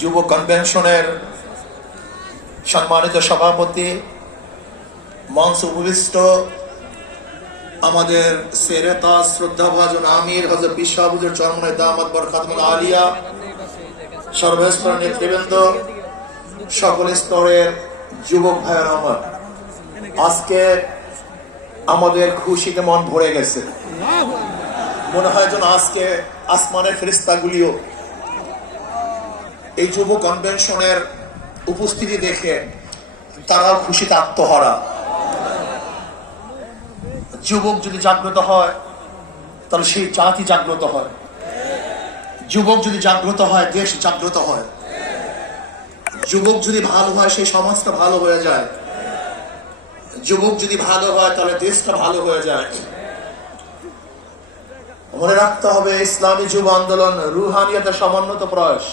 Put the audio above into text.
যুব কনভেনশনের সম্মানিত সভাপতি, মঞ্চ উপবিষ্ট আমাদের সেরেতা শ্রদ্ধাভাজন আমির হযরত পীর সাহেব হুজুর চরমনাই দামাত বরকাতুল আলিয়া, সর্বস্তরের নেতৃবৃন্দ, সকল স্তরের যুবক ভাইয়েরা আমার, আজকে আমাদের খুশিতে মন ভরে গেছে। মনে হয় যেন আজকে আসমানের ফেরেশতাগুলিও এই যুব কনভেনশনের উপস্থিতি দেখে তারাও খুশিতে আত্মহারা। যুবক যদি জাগ্রত হয় তাহলে সেই জাতি জাগ্রত হয়, যুবক যদি জাগ্রত হয় দেশ জাগ্রত হয়, যুবক যদি ভালো হয় সেই সমাজটা ভালো হয়ে যায়, যুবক যদি ভালো হয় তাহলে দেশটা ভালো হয়ে যায়। মনে রাখতে হবে ইসলামী যুব আন্দোলন রুহানিয়াতের সমন্বিত প্রয়াস।